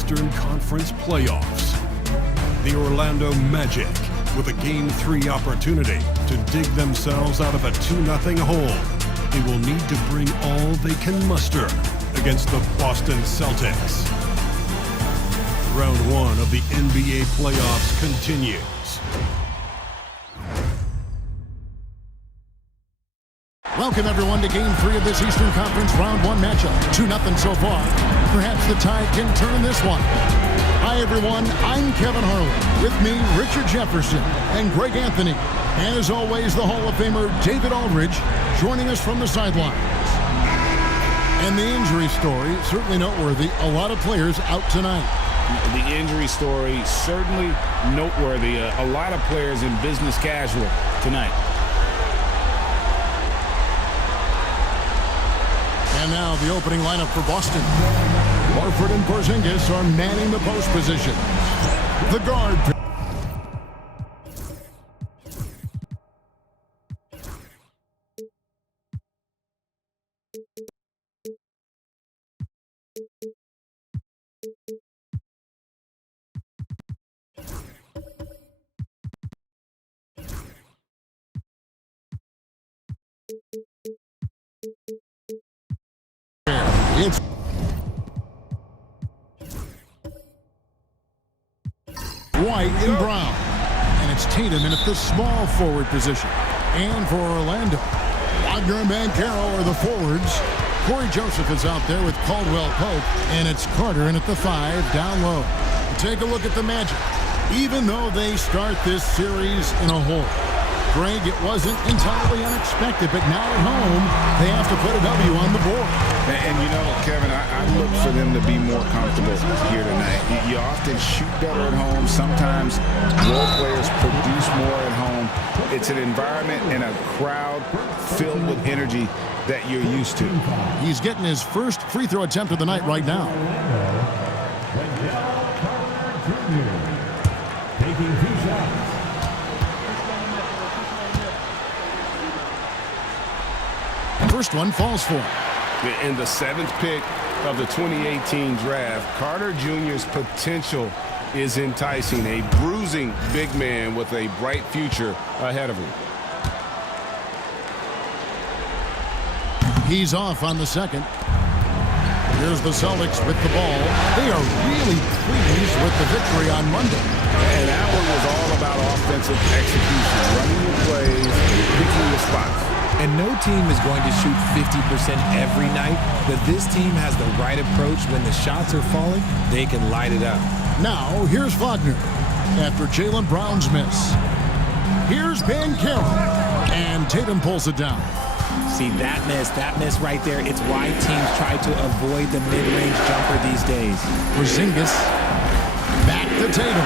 Eastern Conference playoffs. The Orlando Magic with a Game 3 opportunity to dig themselves out of a 2-0 hole. They will need to bring all they can muster against the Boston Celtics. Round 1 of the NBA playoffs continues. Welcome, everyone, to Game 3 of this Eastern Conference Round 1 matchup. 2-0 so far. Perhaps the tide can turn in this one. Hi, everyone. I'm Kevin Harlan. With me, Richard Jefferson and Greg Anthony. And as always, the Hall of Famer David Aldridge joining us from the sidelines. And the injury story, certainly noteworthy. A lot of players out tonight. The injury story, certainly noteworthy. A lot of players in business casual tonight. And now the opening lineup for Boston. Horford and Porzingis are manning the post position. The guard. It's White and Brown. And it's Tatum in at the small forward position. And for Orlando, Wagner and Banchero are the forwards. Corey Joseph is out there with Caldwell Pope. And it's Carter in at the 5 down low. Take a look at the Magic. Even though they start this series in a hole, Greg, it wasn't entirely unexpected, but now at home, they have to put a W on the board. And you know, Kevin, I look for them to be more comfortable here tonight. You often shoot better at home. Sometimes role players produce more at home. It's an environment and a crowd filled with energy that you're used to. He's getting his first free throw attempt of the night right now. Taking 2 shots. First one falls for him. In the 7th pick of the 2018 draft, Carter Jr.'s potential is enticing. A bruising big man with a bright future ahead of him. He's off on the second. Here's the Celtics with the ball. They are really pleased with the victory on Monday. And that one was all about offensive execution, running your plays, picking your spots. And no team is going to shoot 50% every night, but this team has the right approach. When the shots are falling, they can light it up. Now, here's Wagner after Jaylen Brown's miss. Here's Banchero, and Tatum pulls it down. See, that miss right there, it's why teams try to avoid the mid-range jumper these days. Porzingis back to Tatum,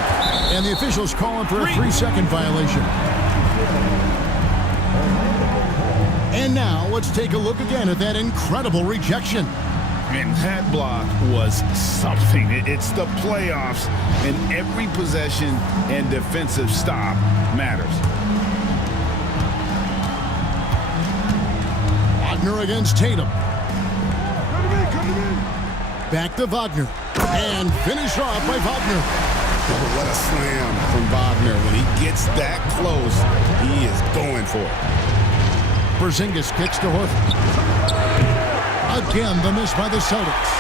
and the officials calling for a 3-second violation. And now, let's take a look again at that incredible rejection. And that block was something. It's the playoffs, and every possession and defensive stop matters. Wagner against Tatum. Back to Wagner. And finished off by Wagner. Oh, what a slam from Wagner. When he gets that close, he is going for it. Porzingis kicks to Horford. Again, the miss by the Celtics.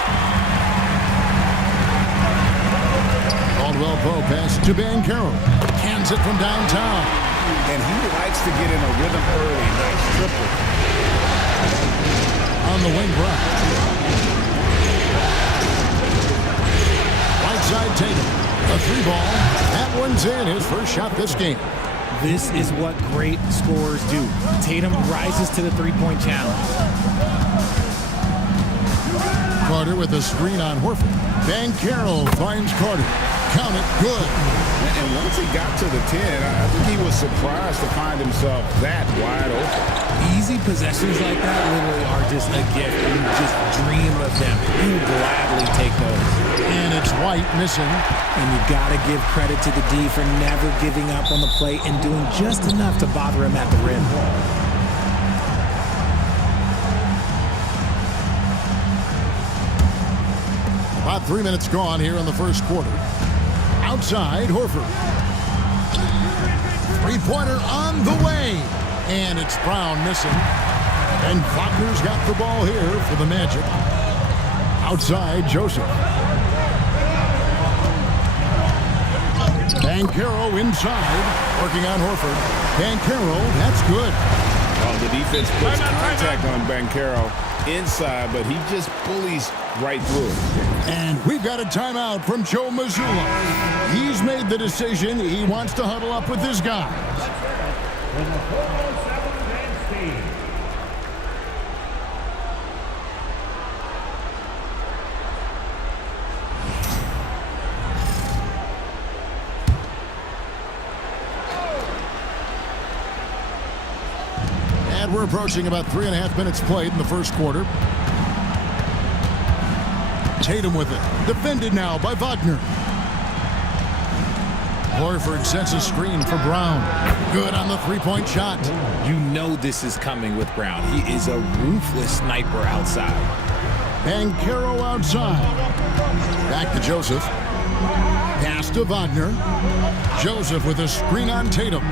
Caldwell Pope pass to Banchero. Cans it from downtown. And he likes to get in a rhythm early. Nice triple. On the wing, Brown. Right side, Tatum. A 3-ball. That one's in. His first shot this game. This is what great scorers do. Tatum rises to the three-point challenge. Carter with a screen on Horford. Banchero finds Carter. Count it, good. And once he got to the 10, I think he was surprised to find himself that wide open. Easy possessions like that literally are just a gift. You just dream of them. You gladly take those. And it's White missing. And you got to give credit to the D for never giving up on the play and doing just enough to bother him at the rim. About 3 minutes gone here in the first quarter. Outside, Horford. Three-pointer on the way. And it's Brown missing. And Wagner's got the ball here for the Magic. Outside, Joseph. Banchero inside, working on Horford. Banchero, that's good. Well, the defense puts contact on Banchero inside, but he just bullies right through it. And we've got a timeout from Joe Mazzulla. He's made the decision. He wants to huddle up with his guys. And we're approaching about 3.5 minutes played in the first quarter. Tatum with it. Defended now by Wagner. Horford sets a screen for Brown. Good on the three-point shot. You know this is coming with Brown. He is a ruthless sniper outside. Banchero outside. Back to Joseph. Pass to Wagner. Joseph with a screen on Tatum.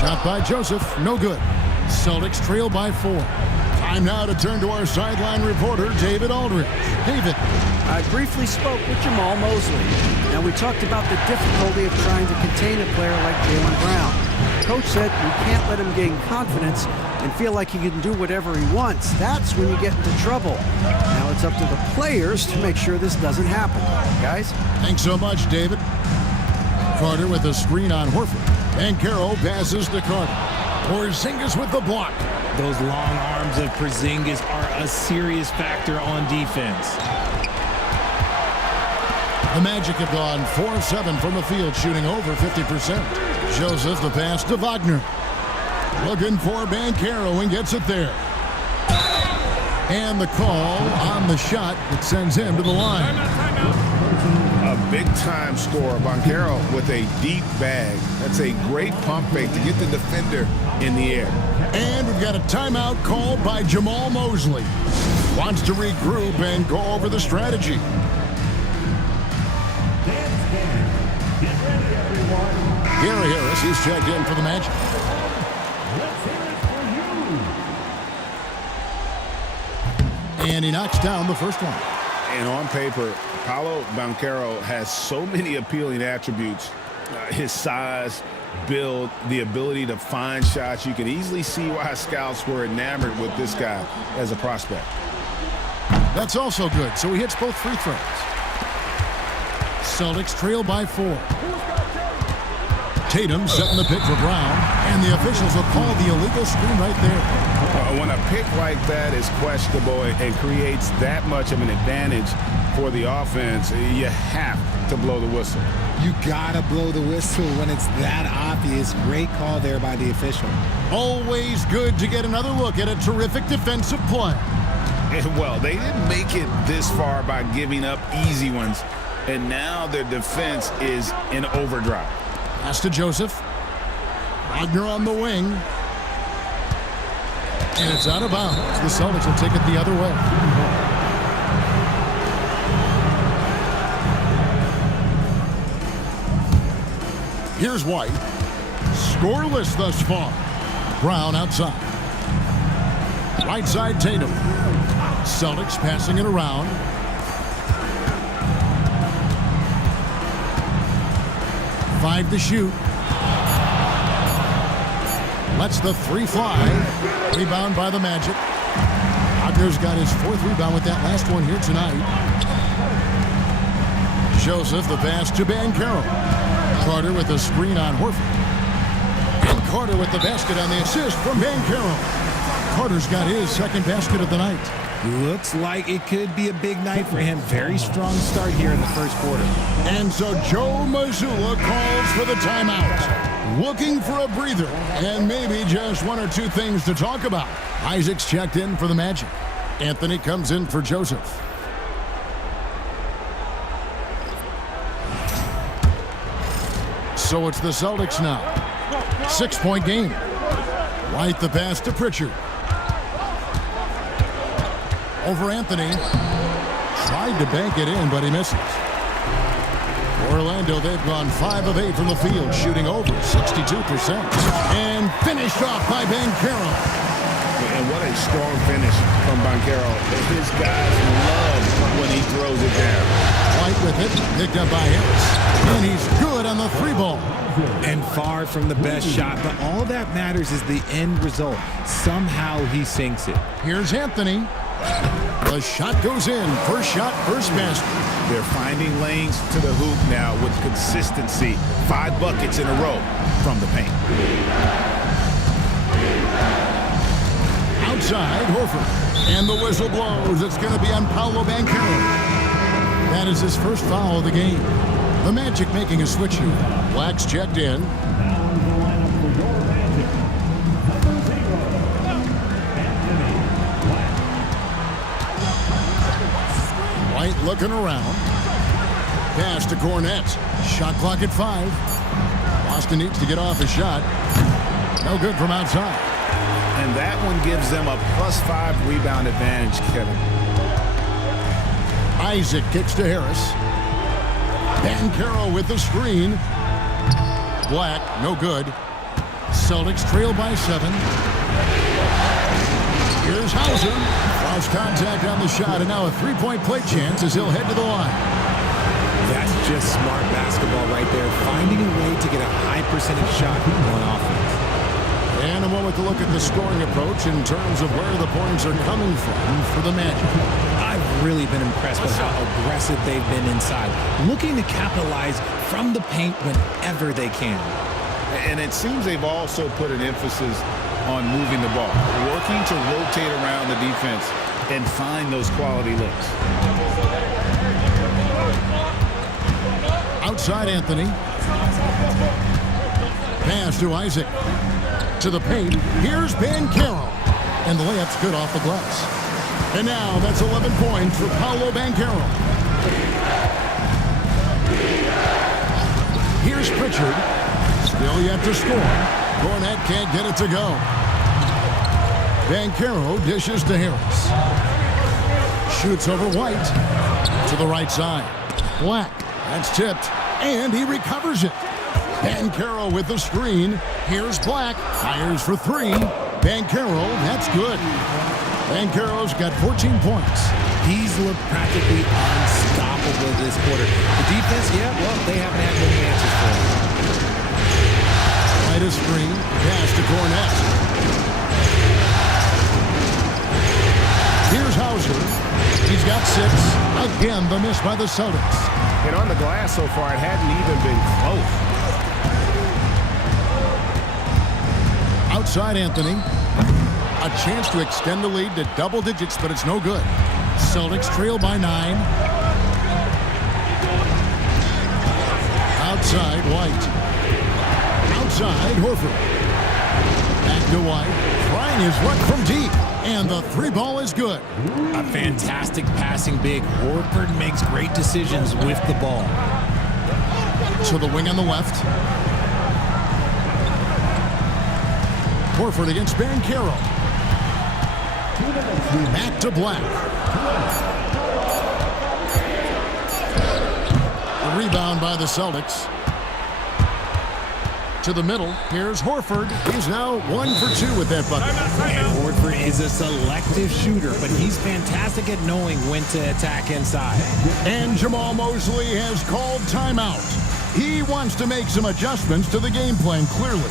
Shot by Joseph. No good. Celtics trail by 4. Time now to turn to our sideline reporter, David Aldridge. David. I briefly spoke with Jamal Mosley. Now, we talked about the difficulty of trying to contain a player like Jaylen Brown. Coach said we can't let him gain confidence and feel like he can do whatever he wants. That's when you get into trouble. Now it's up to the players to make sure this doesn't happen. Guys? Thanks so much, David. Carter with a screen on Horford. Banchero passes to Carter. Porzingis with the block. Those long arms of Porzingis are a serious factor on defense. The Magic have gone 4-7 from the field, shooting over 50%. Joseph the pass to Wagner. Looking for Banchero and gets it there. And the call on the shot that sends him to the line. A big-time scorer, Banchero with a deep bag. That's a great pump fake to get the defender in the air. And we've got a timeout called by Jamal Mosley. Wants to regroup and go over the strategy. Gary Harris is checked in for the Magic. And he knocks down the first one. And on paper, Paolo Banchero has so many appealing attributes. His size, build, the ability to find shots. You can easily see why scouts were enamored with this guy as a prospect. That's also good. So he hits both free throws. Celtics trail by 4. Tatum setting the pick for Brown, and the officials will call the illegal screen right there. When a pick like that is questionable and creates that much of an advantage for the offense, you have to blow the whistle. You gotta blow the whistle when it's that obvious. Great call there by the official. Always good to get another look at a terrific defensive play. Well, they didn't make it this far by giving up easy ones, and now their defense is in overdrive. Pass to Joseph. Wagner on the wing. And it's out of bounds. The Celtics will take it the other way. Here's White. Scoreless thus far. Brown outside. Right side Tatum. Celtics passing it around. Five to shoot. Lets the three fly. Rebound by the Magic. Wagner's got his 4th rebound with that last one here tonight. Joseph the pass to Banchero. Carter with a screen on Horford. And Carter with the basket on the assist from Banchero. Carter's got his 2nd basket of the night. Looks like it could be a big night for him. Very strong start here in the first quarter. And so Joe Mazzulla calls for the timeout. Looking for a breather and maybe just 1 or 2 things to talk about. Isaac's checked in for the Magic. Anthony comes in for Joseph. So it's the Celtics now. 6-point game. White the pass to Pritchard. Over Anthony. Tried to bank it in, but he misses. Orlando, they've gone 5 of 8 from the field, shooting over 62%. And finished off by Banchero. And what a strong finish from Banchero. His guys love when he throws it down. White with it, picked up by Harris. And he's good on the 3-ball. And far from the best shot, but all that matters is the end result. Somehow he sinks it. Here's Anthony. The shot goes in. First shot, first basket. They're finding lanes to the hoop now with consistency. 5 buckets in a row from the paint. Outside, Horford. And the whistle blows. It's going to be on Paolo Banchero. That is his first foul of the game. The Magic making a switch here. Black's checked in. White looking around. Pass to Cornette. Shot clock at 5. Boston needs to get off a shot. No good from outside. And that one gives them a +5 rebound advantage, Kevin. Isaac kicks to Harris. Banchero with the screen. Black, no good. Celtics trail by 7. Here's Hauser. Lost contact on the shot, and now a 3-point play chance as he'll head to the line. That's just smart basketball right there, finding a way to get a high percentage shot on offense. And a moment to look at the scoring approach in terms of where the points are coming from for the Magic. I've really been impressed with how aggressive they've been inside, looking to capitalize from the paint whenever they can. And it seems they've also put an emphasis on moving the ball, working to rotate around the defense and find those quality looks. Outside Anthony. Pass to Isaac. To the paint. Here's Banchero. And the layup's good off the glass. And now that's 11 points for Paolo Banchero. Here's Pritchard. Still yet to score. Cornette can't get it to go. Banchero dishes to Harris. Shoots over White. To the right side. Black. That's tipped. And he recovers it. Banchero with the screen. Here's Black. Fires for 3. Banchero, that's good. Banchero's got 14 points. He's looked practically unstoppable this quarter. The defense, yeah, well, they haven't had many answers for him. Right a screen. Pass to Cornette. Here's Hauser. He's got 6. Again, the miss by the Celtics. And on the glass so far, it hadn't even been close. Outside Anthony. A chance to extend the lead to double digits, but it's no good. Celtics trail by 9. Outside White. Outside Horford. Back to White. Trying his luck from deep. And the 3-ball is good. A fantastic passing big. Horford makes great decisions with the ball. To the wing on the left. Horford against Banchero. Back to Black. The rebound by the Celtics. To the middle. Here's Horford. He's now 1 for 2 with that bucket. And Horford is a selective shooter, but he's fantastic at knowing when to attack inside. And Jamal Mosley has called timeout. He wants to make some adjustments to the game plan, clearly.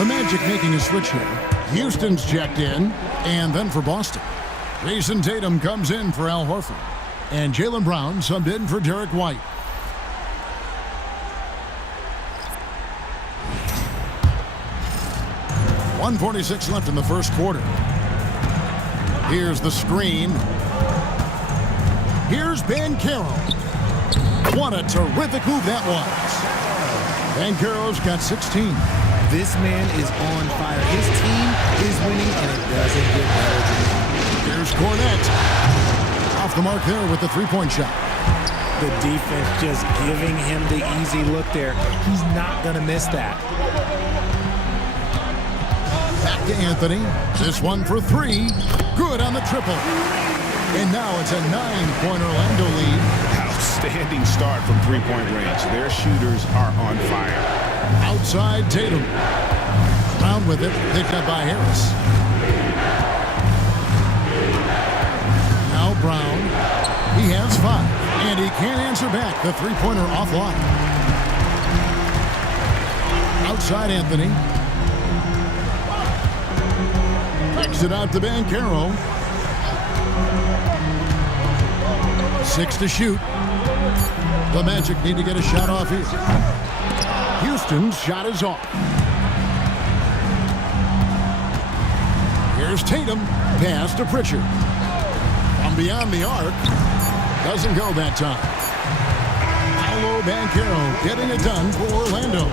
The Magic making a switch here. Houston's checked in, and then for Boston. Jason Tatum comes in for Al Horford. And Jaylen Brown subbed in for Derek White. .146 left in the first quarter. Here's the screen. Here's Banchero. What a terrific move that was. Banchero's got 16. This man is on fire. His team is winning, and it doesn't get better than that. Here's Cornette. Off the mark there with the three-point shot. The defense just giving him the easy look there. He's not going to miss that. Back to Anthony. This one for three. Good on the triple. And now it's a 9-point Orlando lead. Outstanding start from three-point range. Their shooters are on fire. Outside Tatum. Brown with it. Picked up by Harris. Now Brown. He has 5. And he can't answer back. The three-pointer offline. Outside Anthony. Kicks it out to Banchero. 6 to shoot. The Magic need to get a shot off here. Houston's shot is off. Here's Tatum. Pass to Pritchard. From beyond the arc. Doesn't go that time. Paolo Banchero getting it done for Orlando.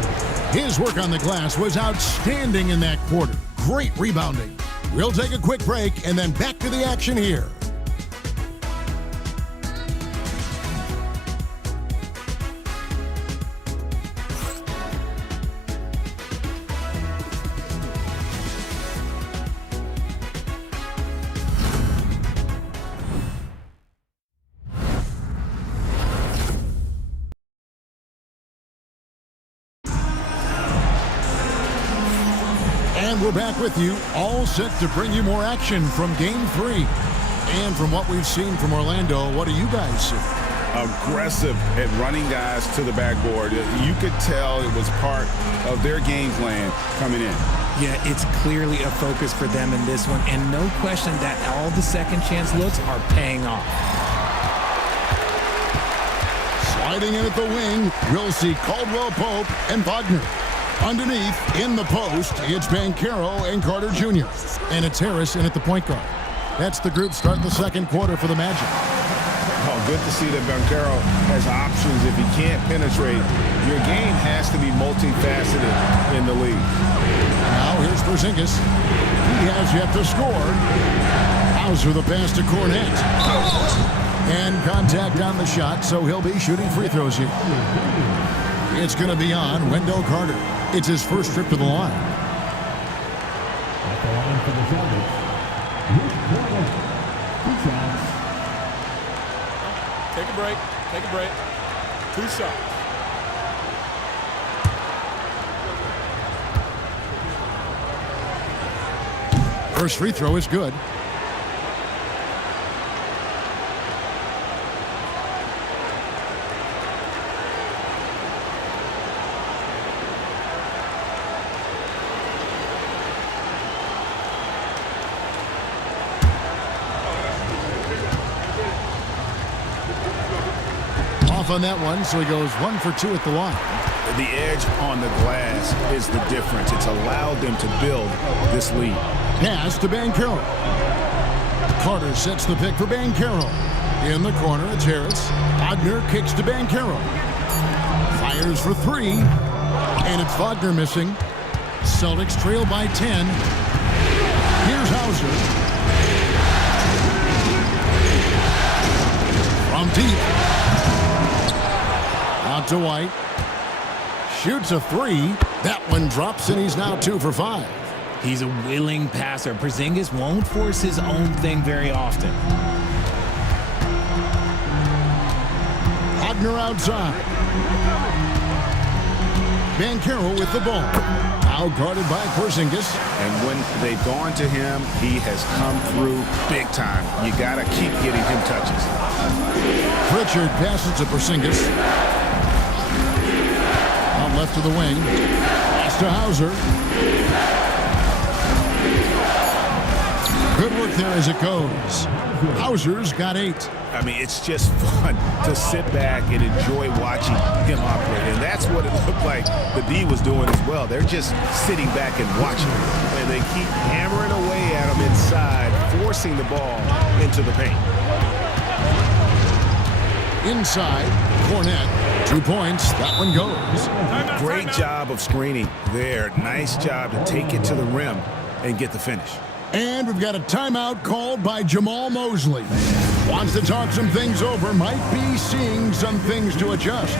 His work on the glass was outstanding in that quarter. Great rebounding. We'll take a quick break and then back to the action here. And we're back with you, all set to bring you more action from Game 3. And from what we've seen from Orlando, what do you guys see? Aggressive at running guys to the backboard. You could tell it was part of their game plan coming in. Yeah, it's clearly a focus for them in this one, and no question that all the second chance looks are paying off. Sliding in at the wing, we'll see Caldwell Pope and Wagner. Underneath, in the post, it's Banchero and Carter Jr. And it's Harris in at the point guard. That's the group starting the second quarter for the Magic. Oh, good to see that Banchero has options. If he can't penetrate, your game has to be multifaceted in the league. Now here's Porzingis. He has yet to score. Hauser the pass to Cornette. And contact on the shot, so he'll be shooting free throws here. It's going to be on Wendell Carter. It's his first trip to the line. At the line for the Celtics, Rick Porter. 2 shots. Take a break. Take a break. 2 shots. First free throw is good. On that one, so he goes 1 for 2 at the line. The edge on the glass is the difference. It's allowed them to build this lead. Pass to Banchero. Carter sets the pick for Banchero. In the corner, it's Harris. Wagner kicks to Banchero. Fires for 3. And it's Wagner missing. Celtics trail by 10. Here's Hauser. From deep. Out to White. Shoots a 3. That one drops, and he's now 2 for 5. He's a willing passer. Porzingis won't force his own thing very often. Wagner outside. Banchero with the ball. Now guarded by Porzingis. And when they've gone to him, he has come through big time. You got to keep getting him touches. Pritchard passes to Porzingis. Out left to the wing. Pass to Hauser. Good work there as it goes. Hauser's got 8. I mean, it's just fun to sit back and enjoy watching him operate. And that's what it looked like the D was doing as well. They're just sitting back and watching. And they keep hammering away at him inside, forcing the ball into the paint. Inside, Cornette, 2 points. That one goes. Great job of screening there. Nice job to take it to the rim and get the finish. And we've got a timeout called by Jamal Mosley. Wants to talk some things over. Might be seeing some things to adjust.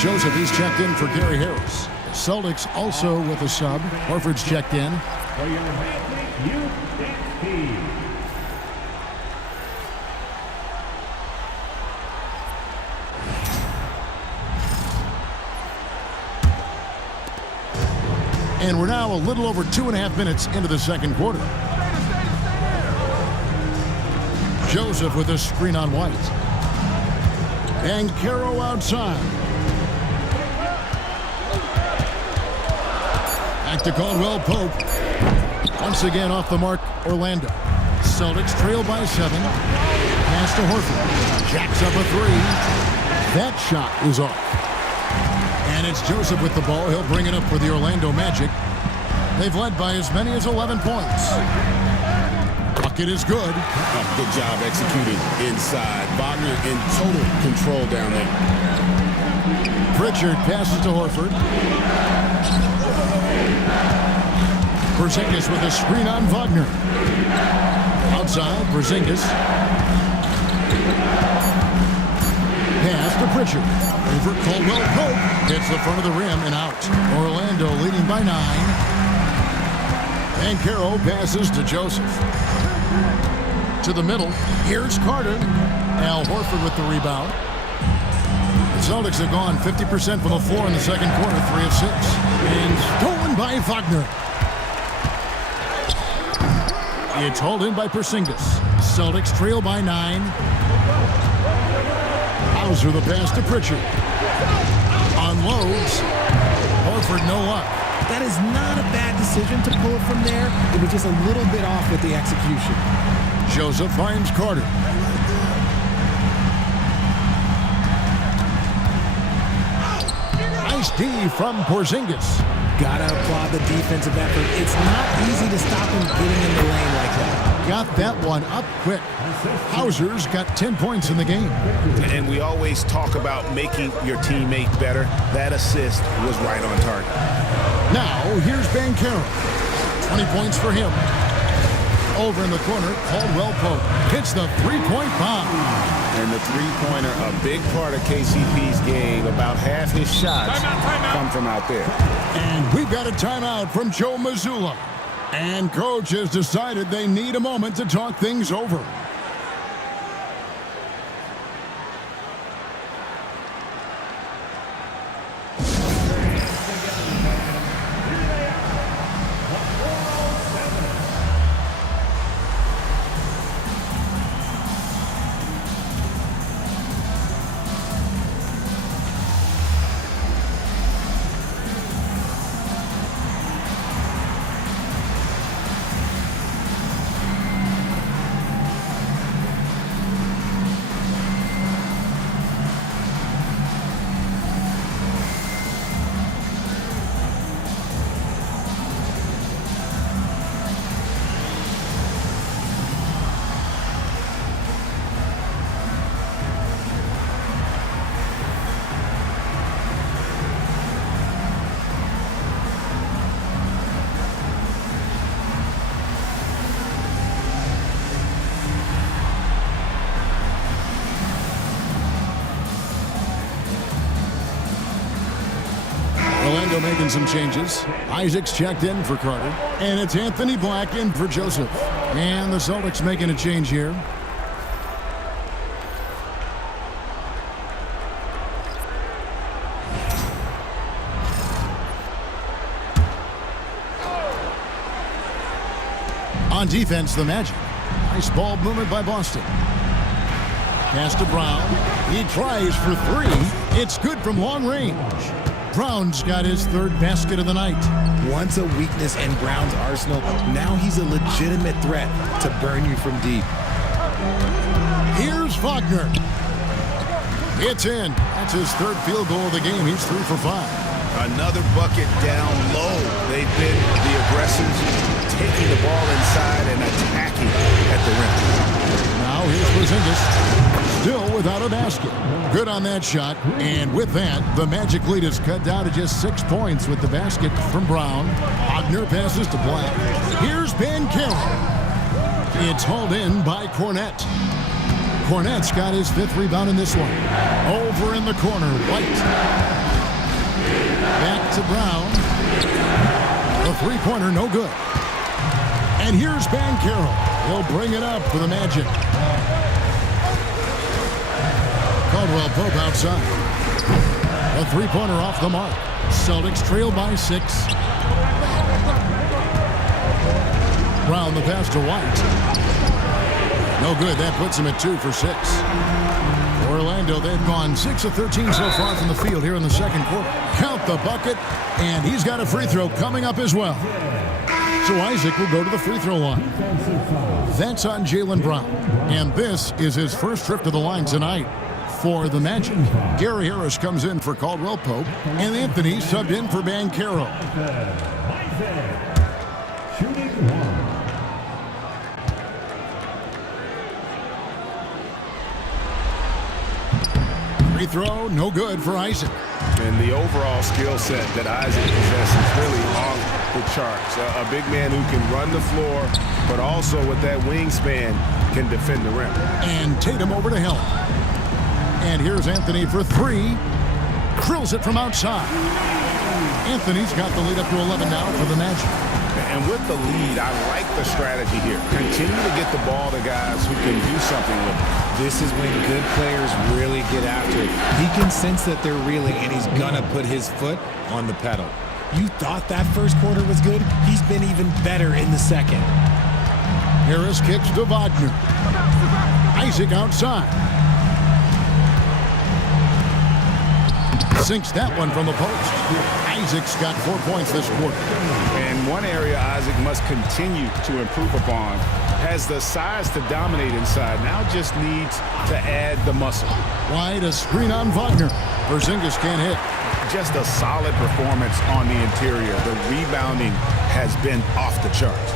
Joseph, he's checked in for Gary Harris. The Celtics also with a sub. Horford's checked in. For your Athlete Youth team. And we're now a little over 2.5 minutes into the second quarter. Joseph with a screen on White. And Caro outside. Back to Caldwell Pope. Once again off the mark, Orlando. Celtics trail by 7. Pass to Horford. Jacks up a 3. That shot is off. And it's Joseph with the ball. He'll bring it up for the Orlando Magic. They've led by as many as 11 points. Bucket is good. Good job executing inside. Wagner in total control down there. Pritchard passes to Horford. Porzingis with a screen on Wagner. Outside, Porzingis. Pass to Pritchard. Over Caldwell Pope. Hits the front of the rim and out. Orlando leading by 9. And Caro passes to Joseph. To the middle. Here's Carter. Al Horford with the rebound. The Celtics have gone 50% from the floor in the second quarter, 3 of 6. And stolen by Wagner. It's hauled in by Porzingis. Celtics trail by 9. Hauser the pass to Pritchard. Unloads. Horford no luck. That is not a bad decision to pull it from there. It was just a little bit off with the execution. Joseph finds Carter. Nice D from Porzingis. Gotta applaud the defensive effort. It's not easy to stop him getting in the lane like that. Got that one up quick. Hauser's got 10 points in the game. And we always talk about making your teammate better. That assist was right on target. Now, here's Banchero. 20 points for him. Over in the corner, Caldwell Pope hits the three-point bomb. And the three-pointer, a big part of KCP's game. About half his shots come from out there. And we've got a timeout from Joe Mazzulla. And coach has decided they need a moment to talk things over. making some changes. Isaac's checked in for Carter. And it's Anthony Black in for Joseph. And the Celtics making a change here. On defense, the Magic. Nice ball movement by Boston. Pass to Brown. He tries for three. It's good from long range. Brown's got his third basket of the night. Once a weakness in Brown's arsenal, now he's a legitimate threat to burn you from deep. Here's Wagner. It's in. That's his third field goal of the game. He's 3 for 5. Another bucket down low. They've been the aggressors, taking the ball inside and attacking at the rim. Now here's Porzingis, still without a basket. Good on that shot, and with that, the Magic lead is cut down to just 6 points with the basket from Brown. Wagner passes to Black. Here's Banchero. It's hauled in by Cornette. Cornette's got his 5th rebound in this one. Over in the corner, White. Back to Brown. The three-pointer, no good. And here's Banchero. He'll bring it up for the Magic. Caldwell Pope outside. A three-pointer off the mark. Celtics trail by 6. Brown the pass to White. No good. That puts him at 2 for 6. Orlando, they've gone 6 of 13 so far from the field here in the second quarter. Count the bucket, and he's got a free throw coming up as well. So Isaac will go to the free throw line. That's on Jaylen Brown. And this is his first trip to the line tonight for the Magic. Gary Harris comes in for Caldwell Pope, and Anthony subbed in for Banchero. Free throw, no good for Isaac. And the overall skill set that Isaac possesses really off the charts. A big man who can run the floor, but also with that wingspan can defend the rim. And Tatum over to help. And here's Anthony for 3. Drills it from outside. Anthony's got the lead up to 11 now for the Magic. And with the lead, I like the strategy here. Continue to get the ball to guys who can do something with it. This is when good players really get after it. He can sense that they're reeling, and he's gonna put his foot on the pedal. You thought that first quarter was good? He's been even better in the second. Harris kicks to Wagner. Isaac outside. Sinks that one from the post. Isaac's got 4 points this quarter. And one area Isaac must continue to improve upon. Has the size to dominate inside. Now just needs to add the muscle. Wide, a screen on Wagner. Porzingis can't hit. Just a solid performance on the interior. The rebounding has been off the charts.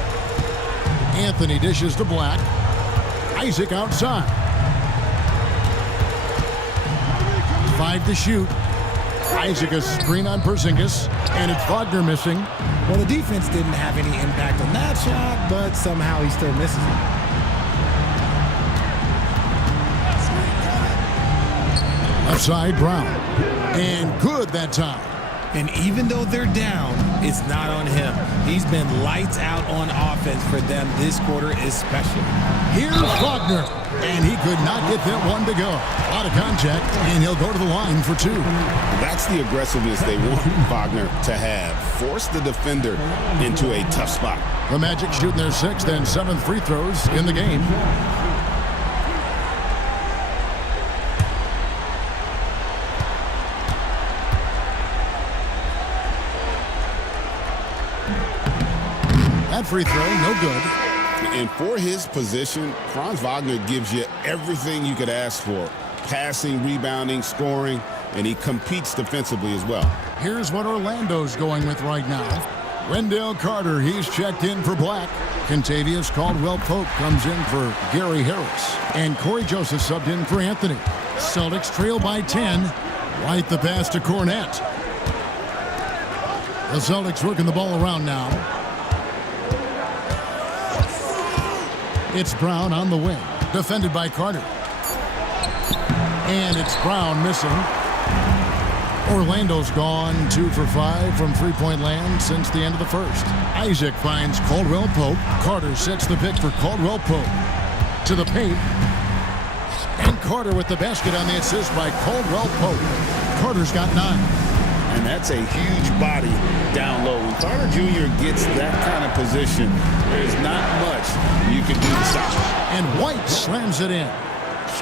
Anthony dishes to Black. Isaac outside. 5 to shoot. Isaac a screen on Porzingis, and it's Wagner missing. Well, the defense didn't have any impact on that shot, but somehow he still misses it. Left side, Brown. And good that time. And even though they're down, it's not on him. He's been lights out on offense for them this quarter especially. Here's Wagner, and he could not get that one to go. A lot of contact, and he'll go to the line for 2. That's the aggressiveness they want Wagner to have. Force the defender into a tough spot. The Magic shooting their 6th and 7th free throws in the game. That free throw, no good. And for his position, Franz Wagner gives you everything you could ask for. Passing, rebounding, scoring, and he competes defensively as well. Here's what Orlando's going with right now. Wendell Carter, he's checked in for Black. Contavious Caldwell Pope comes in for Gary Harris. And Corey Joseph subbed in for Anthony. Celtics trail by 10. White the pass to Cornette. The Celtics working the ball around now. It's Brown on the wing, defended by Carter. And it's Brown missing. Orlando's gone 2 for 5 from three-point land since the end of the first. Isaac finds Caldwell Pope. Carter sets the pick for Caldwell Pope. To the paint. And Carter with the basket on the assist by Caldwell Pope. Carter's got 9. And that's a huge body down low. When Carter Jr. gets that kind of position, there's not much you can do to stop him. And White slams it in.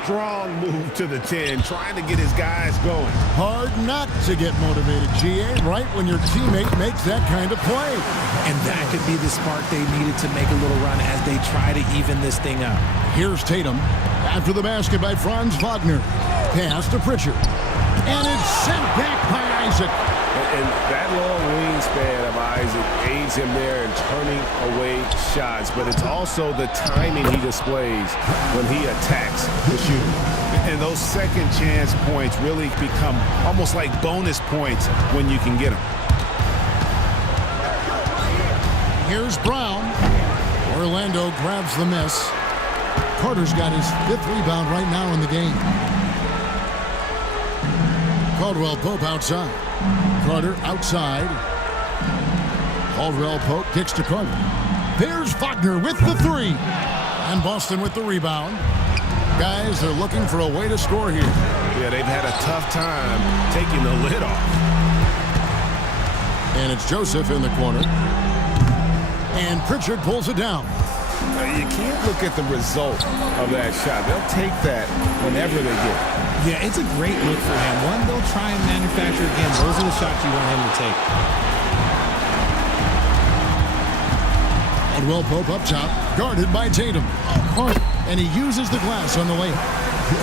Strong move to the 10, trying to get his guys going. Hard not to get motivated, GA, right when your teammate makes that kind of play. And that could be the spark they needed to make a little run as they try to even this thing up. Here's Tatum. After the basket by Franz Wagner. Pass to Pritchard. And it's sent back by Isaac. And that long wingspan of Isaac aids him there in turning away shots. But it's also the timing he displays when he attacks the shooter. And those second chance points really become almost like bonus points when you can get them. Here's Brown. Orlando grabs the miss. Carter's got his 5th rebound right now in the game. Caldwell Pope outside. Carter outside. Caldwell Pope kicks to Carter. There's Wagner with the 3. And Boston with the rebound. Guys, they're looking for a way to score here. Yeah, they've had a tough time taking the lid off. And it's Joseph in the corner. And Pritchard pulls it down. You can't look at the result of that shot. They'll take that whenever they get it. Yeah, it's a great look for him. One, they'll try and manufacture again. Those are the shots you want him to take. Caldwell Pope up top, guarded by Tatum. And he uses the glass on the layup.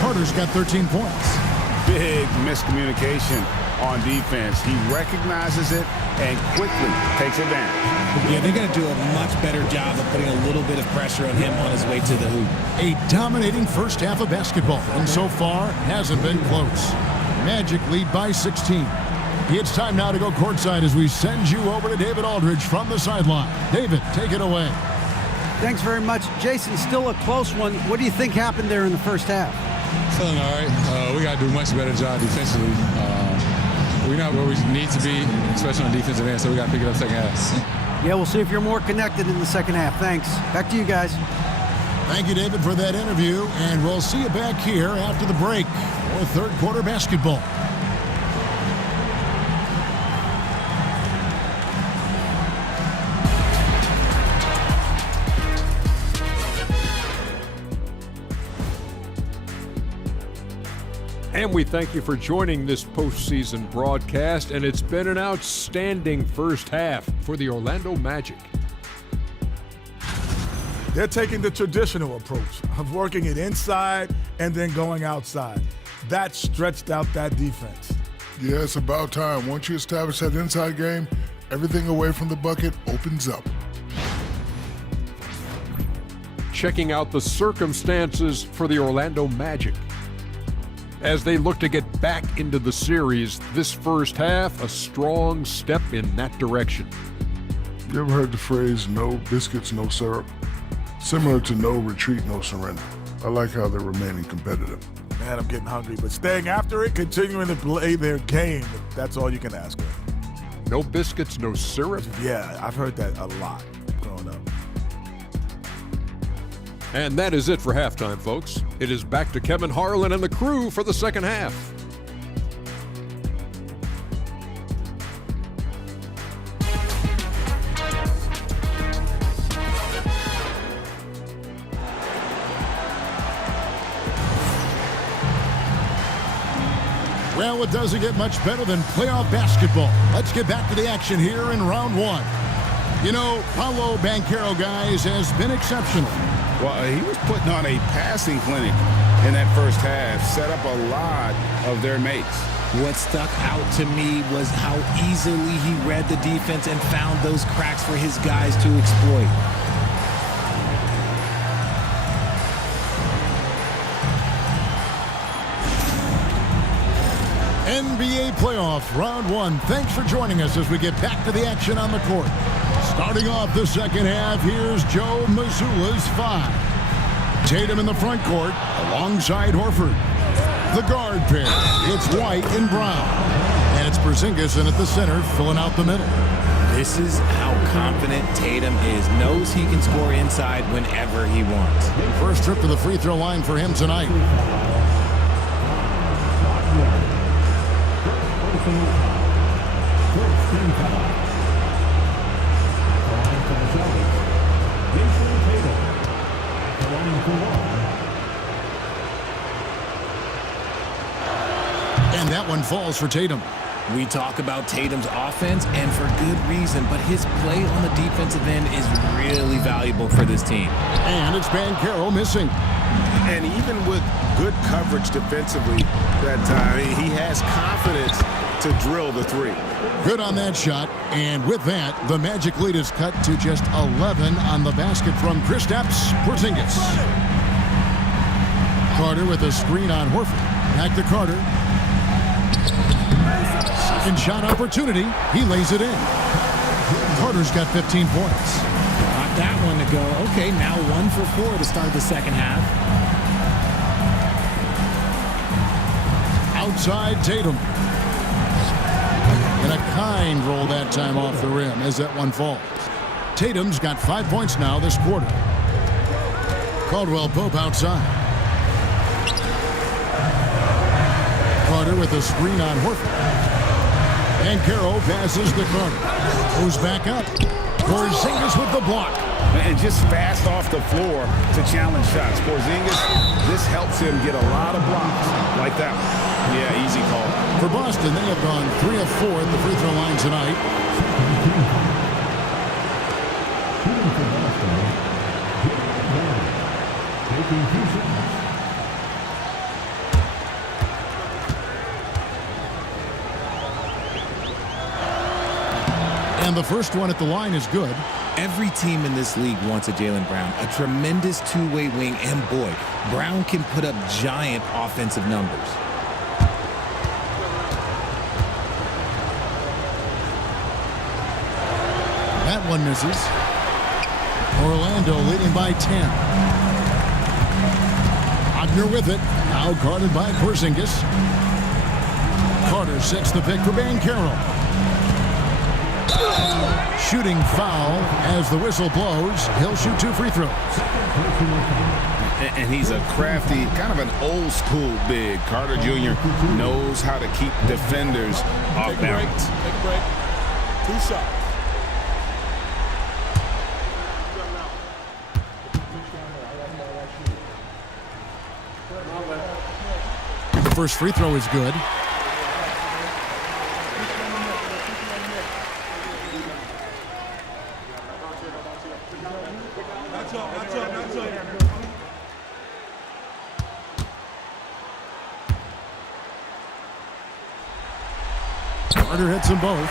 Carter's got 13 points. Big miscommunication on defense. He recognizes it and quickly takes advantage. Yeah, they're going to do a much better job of putting a little bit of pressure on him on his way to the hoop. A dominating first half of basketball, and so far hasn't been close. Magic lead by 16. It's time now to go courtside as we send you over to David Aldridge from the sideline. David, take it away. Thanks very much. Jason, still a close one. What do you think happened there in the first half? Feeling all right. We got to do a much better job defensively. We're not where we need to be, especially on defensive end, so we got to pick it up second half. Yeah, we'll see if you're more connected in the second half. Thanks. Back to you guys. Thank you, David, for that interview, and we'll see you back here after the break for third quarter basketball. And we thank you for joining this postseason broadcast, and it's been an outstanding first half for the Orlando Magic. They're taking the traditional approach of working it inside and then going outside. That stretched out that defense. Yeah, it's about time. Once you establish that inside game, everything away from the bucket opens up. Checking out the circumstances for the Orlando Magic. As they look to get back into the series, this first half, a strong step in that direction. You ever heard the phrase, no biscuits, no syrup? Similar to no retreat, no surrender. I like how they're remaining competitive. Man, I'm getting hungry, but staying after it, continuing to play their game, that's all you can ask for. No biscuits, no syrup? Yeah, I've heard that a lot growing up. And that is it for halftime, folks. It is back to Kevin Harlan and the crew for the second half. Well, it doesn't get much better than playoff basketball. Let's get back to the action here in round one. You know, Paolo Banchero, guys, has been exceptional. Well, he was putting on a passing clinic in that first half, set up a lot of their mates. What stuck out to me was how easily he read the defense and found those cracks for his guys to exploit. NBA playoff round one. Thanks for joining us as we get back to the action on the court. Starting off the second half, here's Joe Mazzulla's 5. Tatum in the front court alongside Horford. The guard pair, it's White and Brown. And it's Porzingis in at the center, filling out the middle. This is how confident Tatum is. Knows he can score inside whenever he wants. First trip to the free throw line for him tonight. And that one falls for Tatum. We talk about Tatum's offense, and for good reason, but his play on the defensive end is really valuable for this team. And it's Banchero missing. And even with good coverage defensively that time, he has confidence to drill the three. Good on that shot. And with that, the Magic lead is cut to just 11 on the basket from Kristaps Porzingis. Carter with a screen on Horford. Back to Carter. Second shot opportunity. He lays it in. Carter's got 15 points. Got that one to go. Okay, now 1 for 4 to start the second half. Outside Tatum. And a kind roll that time off the rim as that one falls. Tatum's got 5 points now this quarter. Caldwell Pope outside. Carter with a screen on Horford. And Banchero passes the Carter. Goes back up. Porzingis with the block. And just fast off the floor to challenge shots. Porzingis, this helps him get a lot of blocks like that one. Yeah, easy call. For Boston, they have gone 3 of 4 at the free throw line tonight. And the first one at the line is good. Every team in this league wants a Jaylen Brown, a tremendous two-way wing, and boy, Brown can put up giant offensive numbers. That one misses. Orlando leading by 10. Wagner with it. Now guarded by Porzingis. Carter sets the pick for Banchero. Shooting foul as the whistle blows. He'll shoot 2 free throws. And he's a crafty, kind of an old school big. Carter Jr. knows how to keep defenders off balance. Take a break. 2 shots. The first free throw is good. Carter hits them both.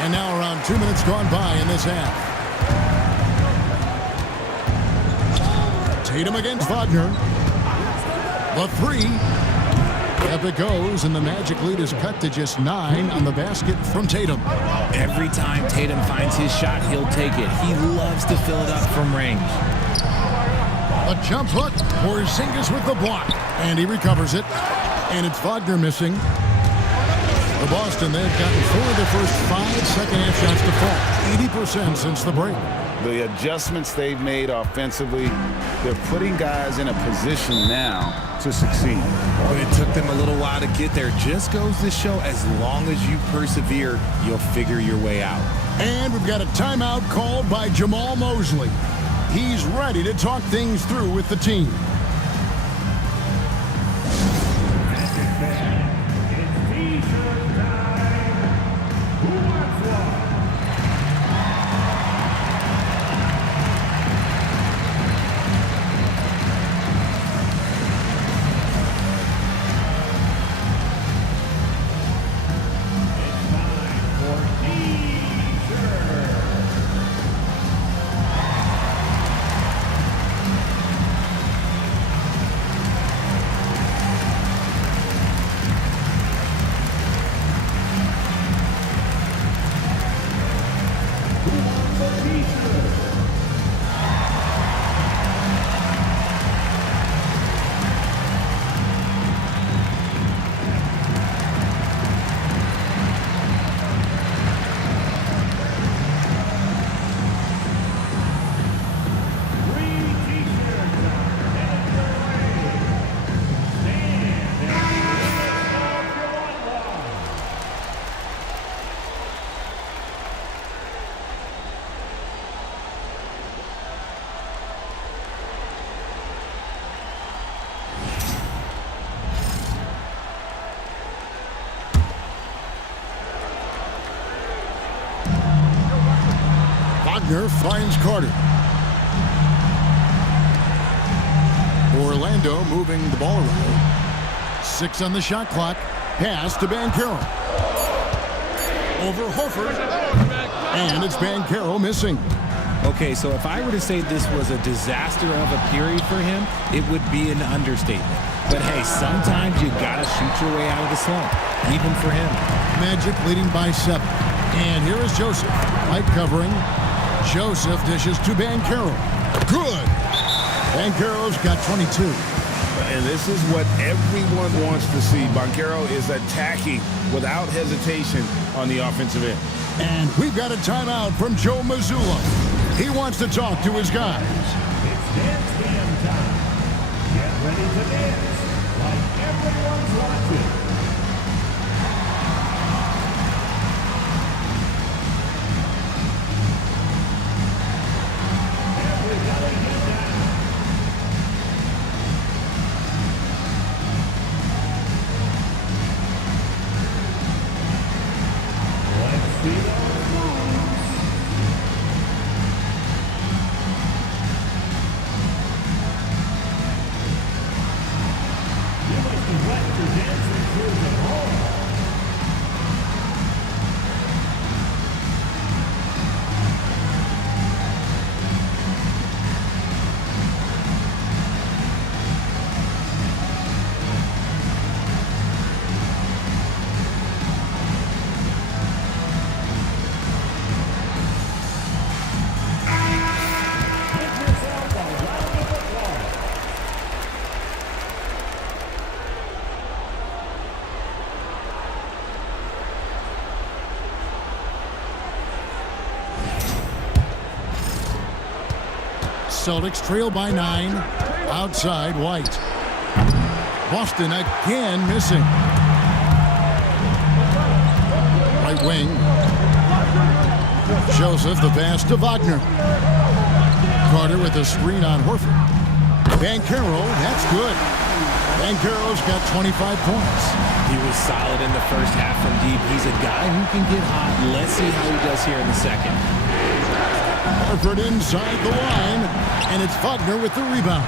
And now around 2 minutes gone by in this half. Tatum against Wagner. The 3. Up it goes, and the Magic lead is cut to just 9 on the basket from Tatum. Every time Tatum finds his shot, he'll take it. He loves to fill it up from range. A jump hook. Porzingis with the block. And he recovers it. And it's Wagner missing. For Boston, they've gotten 4 of the first 5 second-half shots to fall. 80% since the break. The adjustments they've made offensively, they're putting guys in a position now to succeed. But it took them a little while to get there. Just goes to show, as long as you persevere, you'll figure your way out. And we've got a timeout called by Jamal Mosley. He's ready to talk things through with the team. Wagner finds Carter. Orlando moving the ball around. 6 on the shot clock. Pass to Banchero. Over Horford. And it's Banchero missing. Okay, so if I were to say this was a disaster of a period for him, it would be an understatement. But hey, sometimes you gotta shoot your way out of the slump, even for him. Magic leading by 7. And here is Joseph. Light covering. Joseph dishes to Banchero. Good. Banchero's got 22. And this is what everyone wants to see. Banchero is attacking without hesitation on the offensive end. And we've got a timeout from Joe Mazzulla. He wants to talk to his guys. It's dance game time. Get ready to dance like everyone's watching. Everybody get down. Let's see those moves. You must be wet for dancing through the hall. Give yourself a round of applause. Celtics trail by 9. Outside, White. Boston again missing. Right wing. Joseph, the pass to Wagner. Carter with a screen on Horford. Banchero, that's good. Banchero's got 25 points. He was solid in the first half from deep. He's a guy who can get hot. Let's see how he does here in the second. Horford inside the line, and it's Wagner with the rebound.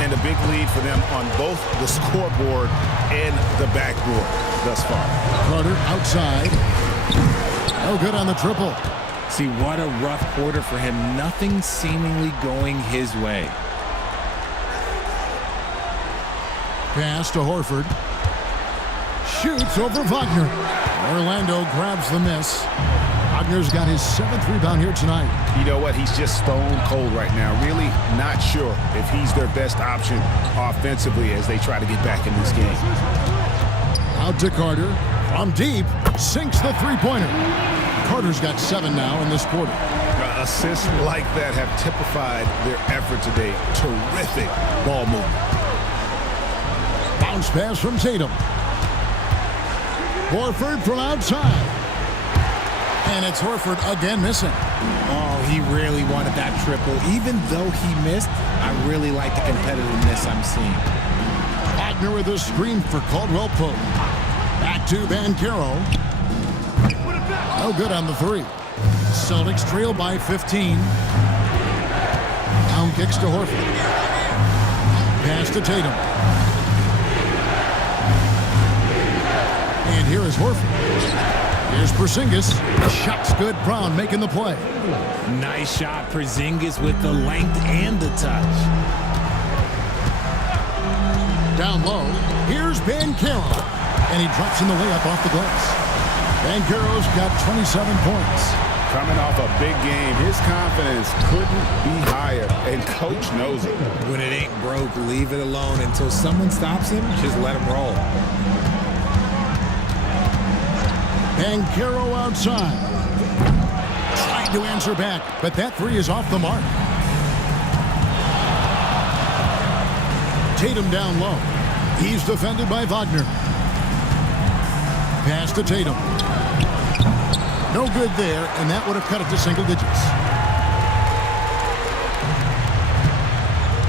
And a big lead for them on both the scoreboard and the backboard thus far. Carter outside. No good on the triple. See, what a rough quarter for him. Nothing seemingly going his way. Pass to Horford. Shoots over Wagner. Orlando grabs the miss. Wagner's got his 7th rebound here tonight. You know what? He's just stone cold right now. Really not sure if he's their best option offensively as they try to get back in this game. Out to Carter. From deep, sinks the three-pointer. Carter's got 7 now in this quarter. Assists like that have typified their effort today. Terrific ball movement. Bounce pass from Tatum. Horford from outside. And it's Horford again missing. Oh, he really wanted that triple. Even though he missed, I really like the competitiveness I'm seeing. Wagner with a screen for Caldwell Pope. Back to Banchero. No good on the 3. Celtics trail by 15. Down kicks to Horford. Pass to Tatum. And here is Horford. Here's Porzingis. Shot's good. Brown making the play. Nice shot. Porzingis with the length and the touch. Down low. Here's Banchero. And he drops in the layup off the glass. Banchero's got 27 points. Coming off a big game, his confidence couldn't be higher, and coach knows it. When it ain't broke, leave it alone until someone stops him. Just let him roll. Banchero outside. Trying to answer back, but that 3 is off the mark. Tatum down low. He's defended by Wagner. Pass to Tatum. No good there, and that would have cut it to single digits.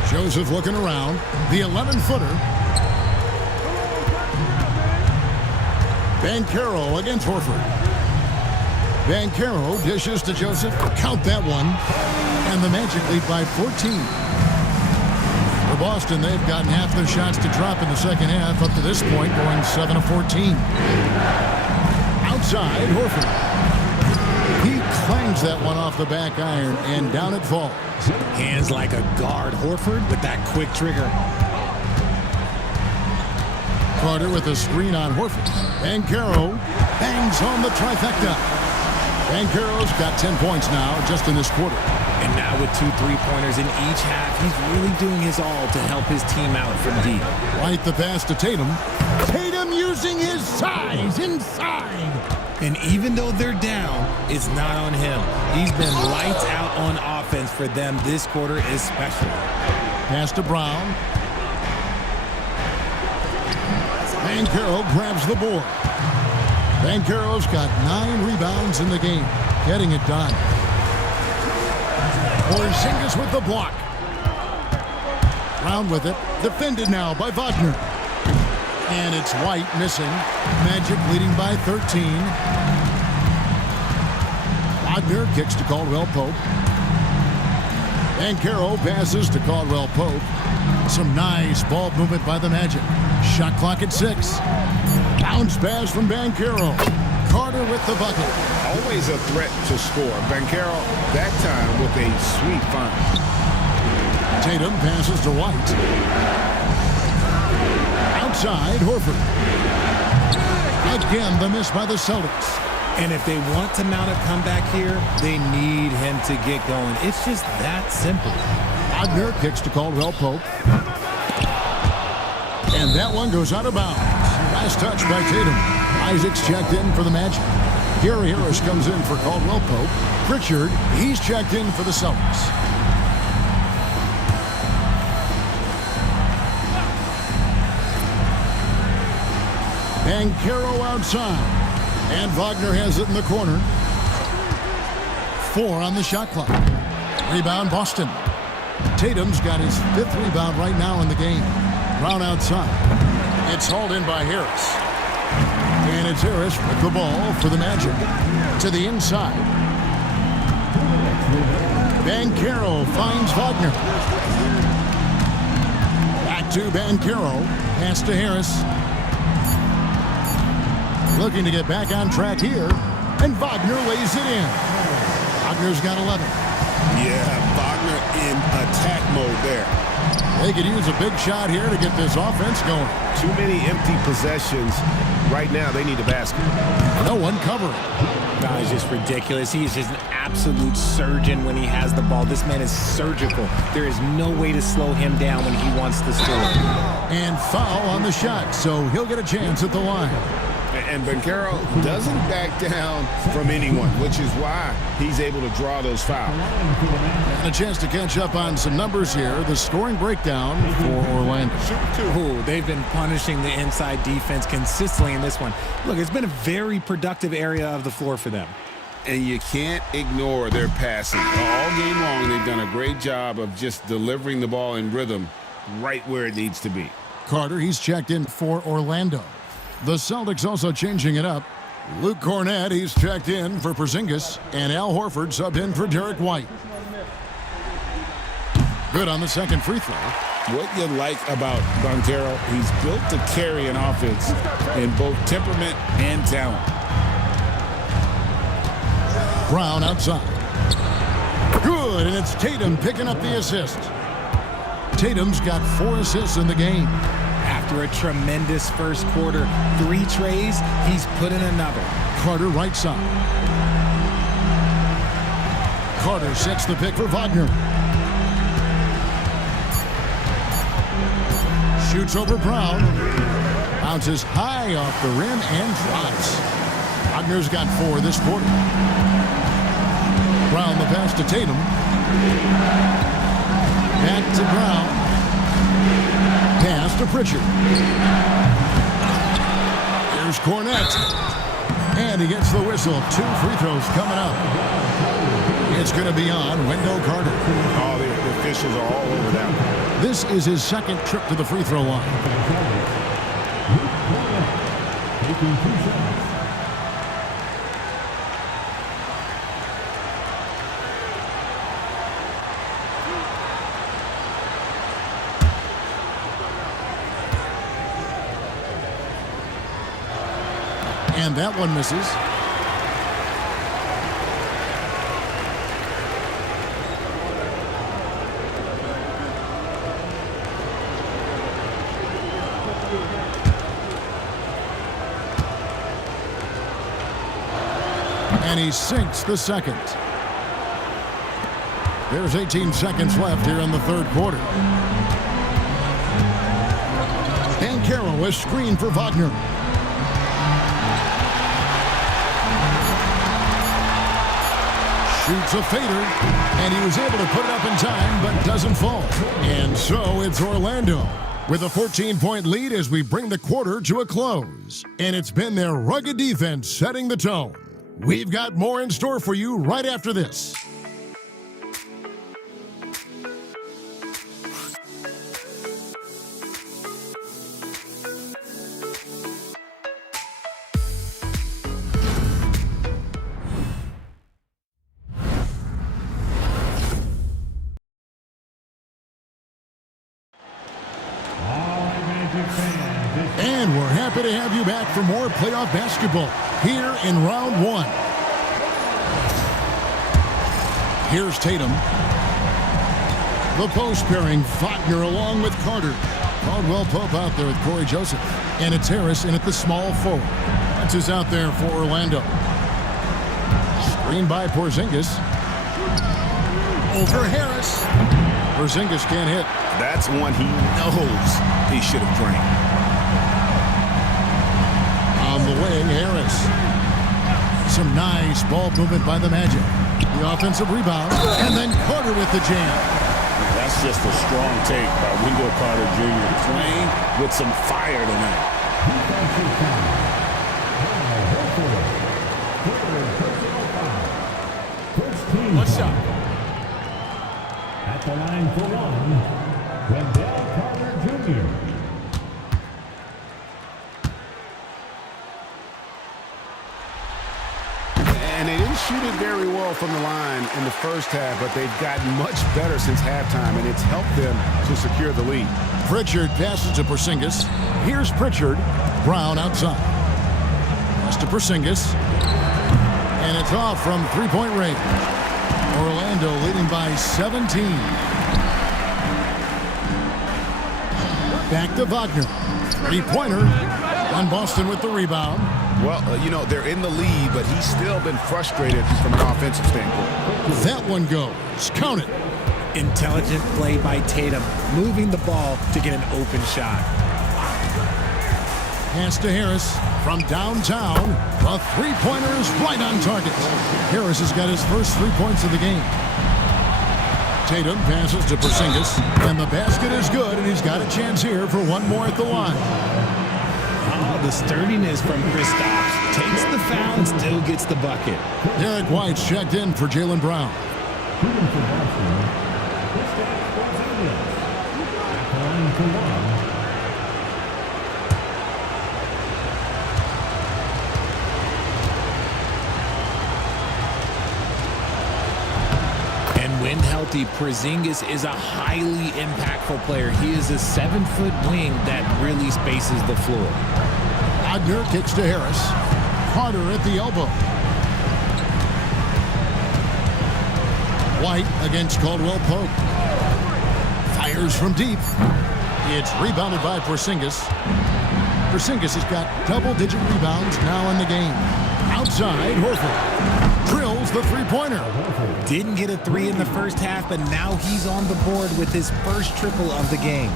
Joseph looking around. The 11-footer. Banchero against Horford. Banchero dishes to Joseph. Count that one. And the Magic lead by 14. For Boston, they've gotten half their shots to drop in the second half up to this point, going 7 of 14. Outside, Horford. He clangs that one off the back iron, and down it falls. Hands like a guard. Horford with that quick trigger. Carter with a screen on Horford. Banchero bangs home the trifecta. Banchero's got 10 points now just in this quarter. And now with 2 3-pointers in each half, he's really doing his all to help his team out from deep. Right the pass to Tatum. Tatum using his size inside. And even though they're down, it's not on him. He's been lights out on offense for them this quarter especially. Pass to Brown. Banchero grabs the board. Banchero's got 9 rebounds in the game, getting it done. Porzingis with the block. Brown with it. Defended now by Wagner. And it's White missing. Magic leading by 13. Wagner kicks to Caldwell Pope. Banchero passes to Caldwell Pope. Some nice ball movement by the Magic. Shot clock at 6. Bounce pass from Banchero. Carter with the bucket. Always a threat to score. Banchero, that time with a sweet find. Tatum passes to White. Outside, Horford. Again, the miss by the Celtics. And if they want to mount a comeback here, they need him to get going. It's just that simple. Wagner kicks to Caldwell Pope. And that one goes out of bounds. Last touch by Tatum. Isaac's checked in for the Magic. Gary Harris comes in for Caldwell Pope. Pritchard, he's checked in for the Celtics. Banchero outside. And Wagner has it in the corner. 4 on the shot clock. Rebound, Boston. Tatum's got his 5th rebound right now in the game. Brown outside. It's hauled in by Harris. And it's Harris with the ball for the Magic. To the inside. Banchero finds Wagner. Back to Banchero. Pass to Harris. Looking to get back on track here. And Wagner lays it in. Wagner's got 11. Yeah, Wagner in attack mode there. They could use a big shot here to get this offense going. Too many empty possessions. Right now, they need a basket. No one covering. That is just ridiculous. He is just an absolute surgeon when he has the ball. This man is surgical. There is no way to slow him down when he wants to score. And foul on the shot, so he'll get a chance at the line. And Banchero doesn't back down from anyone, which is why he's able to draw those fouls. And a chance to catch up on some numbers here. The scoring breakdown for Orlando. Ooh, they've been punishing the inside defense consistently in this one. Look, it's been a very productive area of the floor for them. And you can't ignore their passing. All game long, they've done a great job of just delivering the ball in rhythm right where it needs to be. Carter, he's checked in for Orlando. The Celtics also changing it up. Luke Cornett, he's checked in for Porzingis. And Al Horford subbed in for Derek White. Good on the second free throw. What you like about Banchero, he's built to carry an offense in both temperament and talent. Brown outside. Good, and it's Tatum picking up the assist. Tatum's got 4 assists in the game. After a tremendous first quarter, 3 trays, he's put in another. Carter right side. Carter sets the pick for Wagner. Shoots over Brown. Bounces high off the rim and drops. Wagner's got 4 this quarter. Brown the pass to Tatum. Back to Brown. Pass to Pritchard. Here's Cornett. And he gets the whistle. 2 free throws coming up. It's going to be on Wendell Carter. Oh, the officials are all over that one. This is his second trip to the free throw line. And that one misses. And he sinks the second. There's 18 seconds left here in the third quarter. Banchero is screened for Wagner. Shoots a fader, and he was able to put it up in time, but doesn't fall. And so it's Orlando with a 14-point lead as we bring the quarter to a close. And it's been their rugged defense setting the tone. We've got more in store for you right after this. And we're happy to have you back for more playoff basketball here in round one. Here's Tatum. The post pairing, Wagner along with Carter. Caldwell Pope out there with Corey Joseph. And it's Harris in at the small forward. That's who's out there for Orlando. Screen by Porzingis. Over Harris. Porzingis can't hit. That's one he knows he should have drained. On the wing, Harris. Some nice ball movement by the Magic. The offensive rebound, and then Carter with the jam. That's just a strong take by Wendell Carter Jr. playing with some fire tonight. What's up? At the line for one, Wendell Carter Jr. And they didn't shoot it very well from the line in the first half, but they've gotten much better since halftime, and it's helped them to secure the lead. Pritchard passes to Porzingis. Here's Pritchard. Brown outside. Pass to Porzingis. And it's off from three-point range. Orlando leading by 17. Back to Wagner. Three-pointer. On Boston with the rebound. Well, you know, they're in the lead, but he's still been frustrated from an offensive standpoint. That one goes. Count it. Intelligent play by Tatum, moving the ball to get an open shot. Pass to Harris from downtown. A three-pointer is right on target. Harris has got his first 3 points of the game. Tatum passes to Porzingis, and the basket is good, and he's got a chance here for one more at the line. Oh, the sturdiness from Kristaps. Takes the foul and still gets the bucket. Derek White's checked in for Jaylen Brown. And when healthy, Porzingis is a highly impactful player. He is a 7-foot wing that really spaces the floor. Wagner kicks to Harris. Carter at the elbow. White against Caldwell Pope. Fires from deep. It's rebounded by Porzingis. Porzingis has got double-digit rebounds now in the game. Outside, Horford drills the three-pointer. Didn't get a three in the first half, but now he's on the board with his first triple of the game.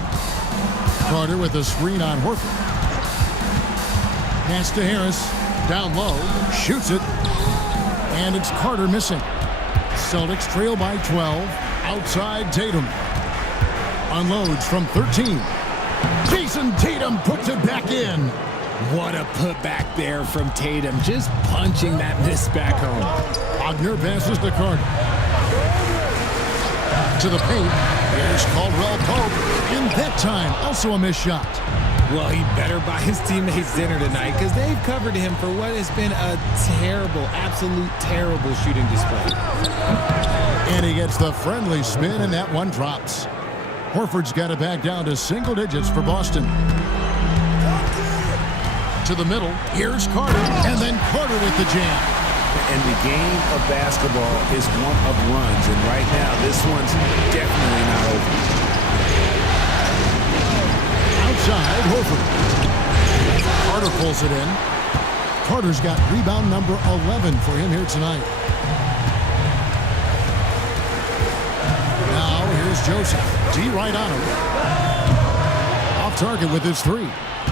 Carter with a screen on Horford. Pass to Harris. Down low. Shoots it. And it's Carter missing. Celtics trail by 12. Outside Tatum. Unloads from 13. Jason Tatum puts it back in. What a putback there from Tatum. Just punching that miss back home. Wagner passes to Carter. To the paint. Here's Caldwell Pope. In that time, also a missed shot. Well, he better buy his teammates dinner tonight because they've covered him for what has been a terrible, absolute terrible shooting display. And he gets the friendly spin, and that one drops. Horford's got it back down to single digits for Boston. to the middle. Here's Carter, and then Carter with the jam. And the game of basketball is one of runs, and right now this one's definitely not over. Outside, Horford. Carter pulls it in. Carter's got rebound number 11 for him here tonight. Now here's Joseph. D right on him. Off target with his three.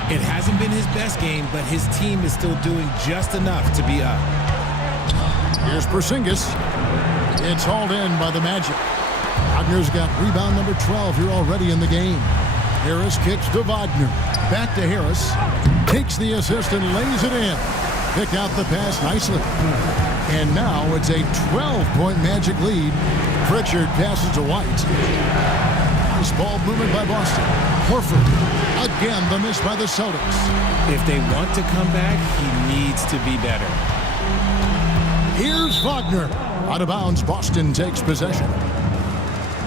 It hasn't been his best game, but his team is still doing just enough to be up. Here's Porzingis. It's hauled in by the Magic. Wagner's got rebound number 12 here already in the game. Harris kicks to Wagner. Back to Harris. Takes the assist and lays it in. Picked out the pass nicely. And now it's a 12-point Magic lead. Pritchard passes to White. Nice ball movement by Boston. Horford. Again, the miss by the Celtics. If they want to come back, he needs to be better. Here's Wagner. Out of bounds, Boston takes possession.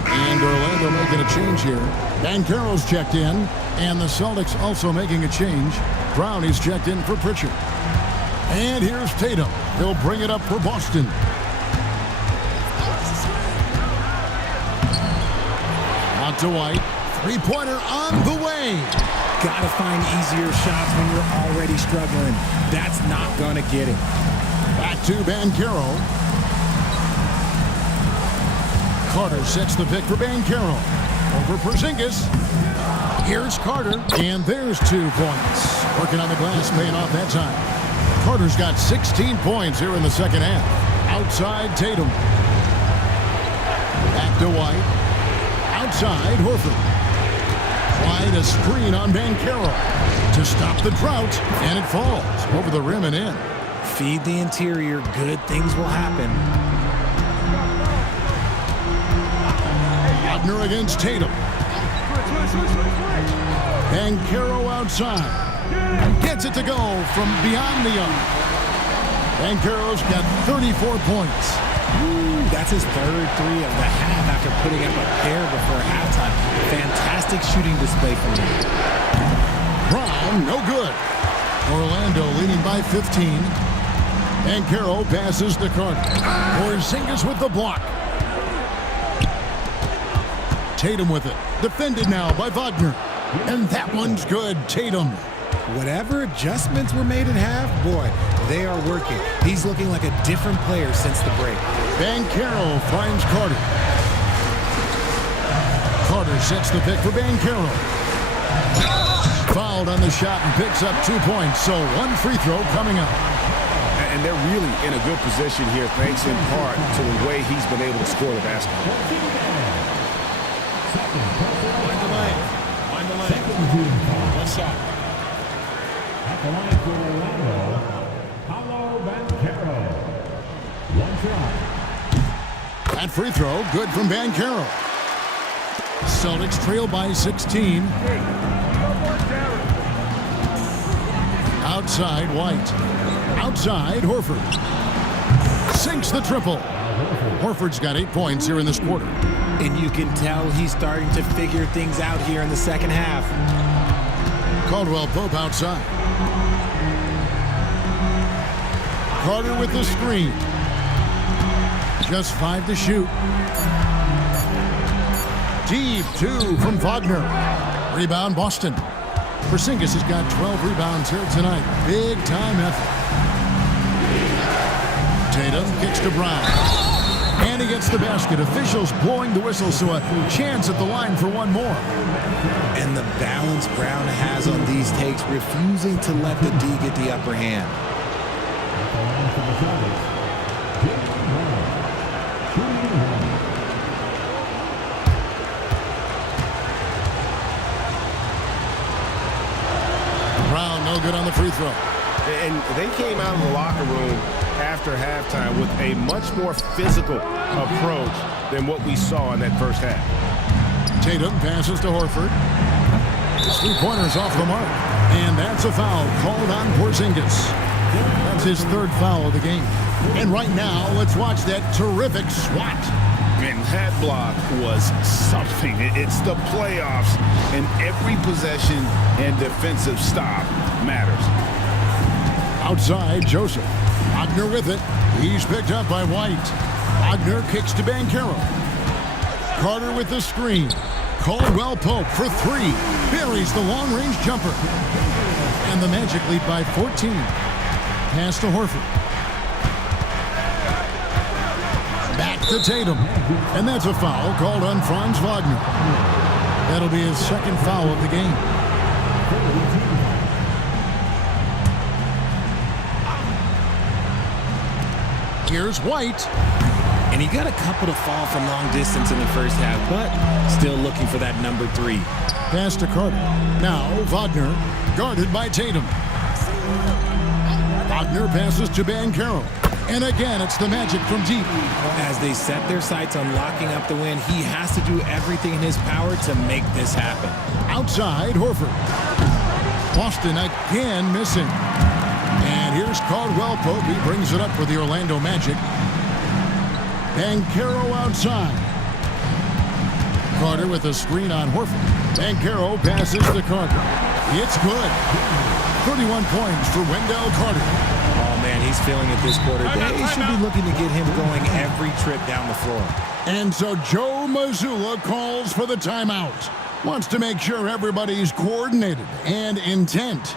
And Orlando making a change here. Banchero's checked in, and the Celtics also making a change. Brown is checked in for Pritchard. And here's Tatum. He'll bring it up for Boston. Out to White. Three-pointer on the way. Gotta find easier shots when you're already struggling. That's not gonna get it. Back to Banchero. Carter sets the pick for Banchero. Over Porzingis. Here's Carter. And there's 2 points. Working on the glass, paying off that time. Carter's got 16 points here in the second half. Outside Tatum. Back to White. Outside Horford. White a screen on Banchero to stop the drought. And it falls over the rim and in. Feed the interior. Good things will happen. Wagner against Tatum. Banchero outside. Gets it to go from beyond the arc. Banchero's got 34 points. That's his third three of the half after putting up a pair before halftime. Fantastic shooting display from him. Brown, no good. Orlando leading by 15. Banchero passes to Carter. Porzingis with the block. Tatum with it. Defended now by Wagner. And that one's good. Tatum. Whatever adjustments were made at half, boy, they are working. He's looking like a different player since the break. Banchero finds Carter. Carter sets the pick for Banchero. Fouled on the shot and picks up 2 points. So 1 free throw coming up. And they're really in a good position here, thanks in part to the way he's been able to score the basketball. Find the lane. One shot. At the line for Orlando, Paolo Banchero. One try. That free throw, good from Banchero. Celtics trail by 16. Outside, White. Outside, Horford. Sinks the triple. Horford's got 8 points here in this quarter. And you can tell he's starting to figure things out here in the second half. Caldwell Pope outside. Carter with the screen. Just 5 to shoot. Deep 2 from Wagner. Rebound Boston. Porzingis has got 12 rebounds here tonight. Big time effort. Tatum kicks to Brown. And he gets the basket. Officials blowing the whistle, so a chance at the line for one more. And the balance Brown has on these takes, refusing to let the D get the upper hand. Brown, no good on the free throw. And they came out of the locker room after halftime with a much more physical approach than what we saw in that first half. Tatum passes to Horford. His three-pointer's off the mark. And that's a foul called on Porzingis. That's his 3rd foul of the game. And right now, let's watch that terrific swat. And that block was something. It's the playoffs, and every possession and defensive stop matters. Outside, Joseph. Wagner with it. He's picked up by White. Wagner kicks to Banchero. Carter with the screen. Caldwell Pope for three. Buries the long-range jumper. And the Magic lead by 14. Pass to Horford. Back to Tatum. And that's a foul called on Franz Wagner. That'll be his second foul of the game. Here's White. And he got a couple to fall from long distance in the first half, but still looking for that number 3. Pass to Carter. Now Wagner, guarded by Tatum. Wagner passes to Banchero. And again, it's the Magic from deep. As they set their sights on locking up the win, he has to do everything in his power to make this happen. Outside, Horford. Boston again missing. And here's Caldwell Pope. He brings it up for the Orlando Magic. Banchero outside. Carter with a screen on Horford. Banchero passes to Carter. It's good. 31 points for Wendell Carter. Oh, man, he's feeling it this quarter. They should be looking to get him going every trip down the floor. And so Joe Mazzulla calls for the timeout. Wants to make sure everybody's coordinated and intent.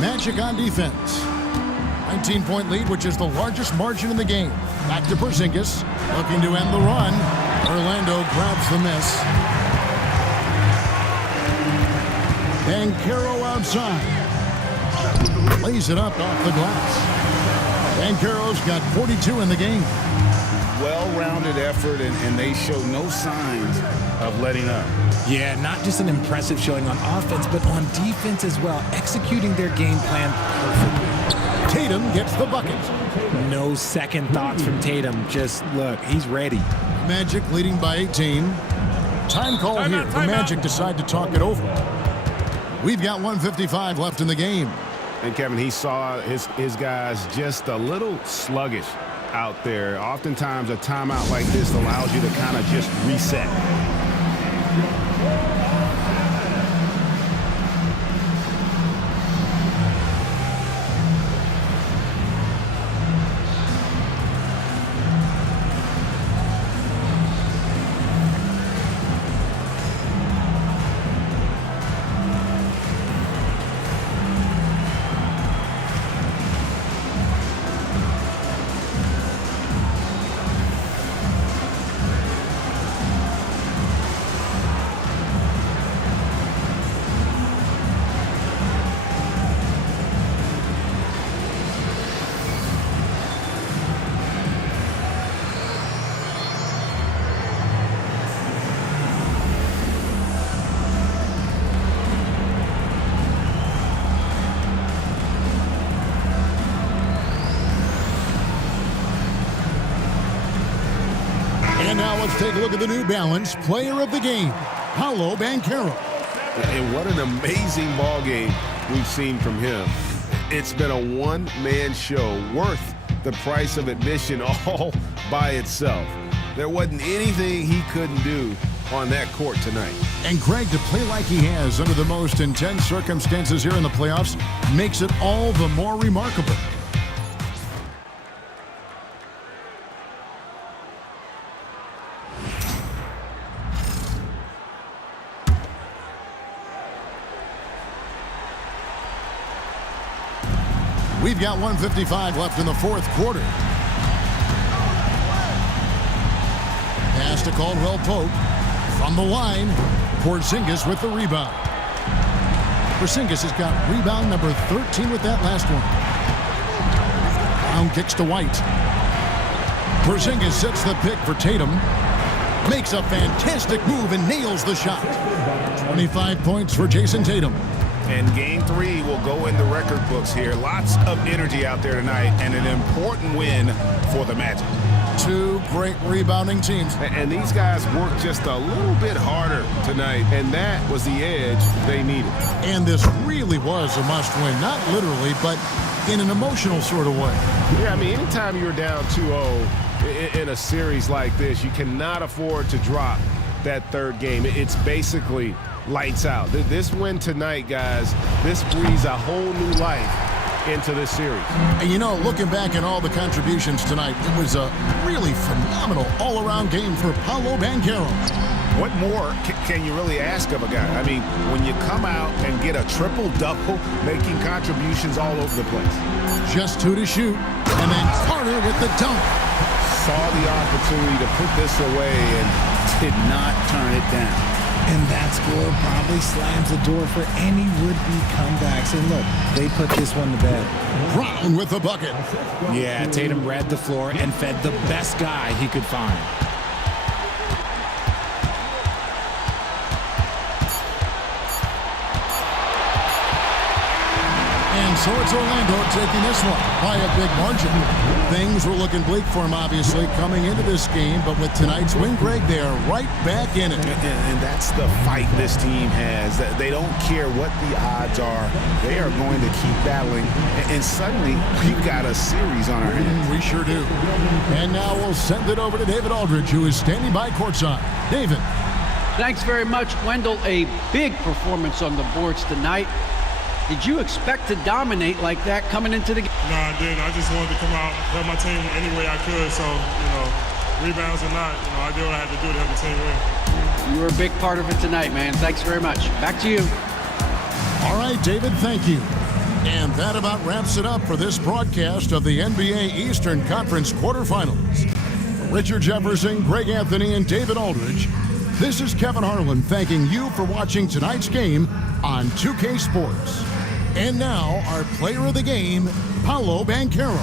Magic on defense. 19-point lead, which is the largest margin in the game. Back to Porzingis, looking to end the run. Orlando grabs the miss. Banchero outside. Lays it up off the glass. Banchero's got 42 in the game. Well-rounded effort, and they show no signs of letting up. Yeah, not just an impressive showing on offense, but on defense as well, executing their game plan perfectly. Tatum gets the bucket. No second thoughts from Tatum. Just look, he's ready. Magic leading by 18. Time call here. The Magic decide to talk it over. We've got 1:55 left in the game. And Kevin, he saw his guys just a little sluggish out there. Oftentimes a timeout like this allows you to kind of just reset. And now let's take a look at the New Balance player of the game, Paolo Banchero. And what an amazing ball game we've seen from him. It's been a one-man show worth the price of admission all by itself. There wasn't anything he couldn't do on that court tonight. And Greg, to play like he has under the most intense circumstances here in the playoffs makes it all the more remarkable. We've got 1:55 left in the fourth quarter. Pass to Caldwell Pope. From the line, Porzingis with the rebound. Porzingis has got rebound number 13 with that last one. Brown kicks to White. Porzingis sets the pick for Tatum. Makes a fantastic move and nails the shot. 25 points for Jason Tatum. And game 3 will go in the record books here. Lots of energy out there tonight and an important win for the Magic. Two great rebounding teams. And these guys worked just a little bit harder tonight, and that was the edge they needed. And this really was a must-win, not literally, but in an emotional sort of way. Yeah, I mean, anytime you're down 2-0 in a series like this, you cannot afford to drop that third game. It's basically lights out. This win tonight, guys, this breathes a whole new life into this series. And you know, looking back at all the contributions tonight, it was a really phenomenal all-around game for Paolo Banchero. What more can you really ask of a guy? I mean, when you come out and get a triple-double, making contributions all over the place. Just 2 to shoot, and then Carter with the dunk. Saw the opportunity to put this away and did not turn it down. And that score probably slams the door for any would-be comebacks. And look, they put this one to bed. Brown with the bucket. Yeah, Tatum read the floor and fed the best guy he could find. And so it's Orlando taking this one by a big margin. Things were looking bleak for him, obviously, coming into this game. But with tonight's win, Greg, they are right back in it. And that's the fight this team has. They don't care what the odds are. They are going to keep battling. And suddenly, we've got a series on our hands. We sure do. And now we'll send it over to David Aldridge, who is standing by courtside. David. Thanks very much, Wendell. A big performance on the boards tonight. Did you expect to dominate like that coming into the game? No, I didn't. I just wanted to come out, help my team any way I could. So, rebounds or not, I did what I had to do to help the team win. You were a big part of it tonight, man. Thanks very much. Back to you. All right, David, thank you. And that about wraps it up for this broadcast of the NBA Eastern Conference quarterfinals. For Richard Jefferson, Greg Anthony, and David Aldridge, this is Kevin Harlan thanking you for watching tonight's game on 2K Sports. And now, our player of the game, Paolo Banchero.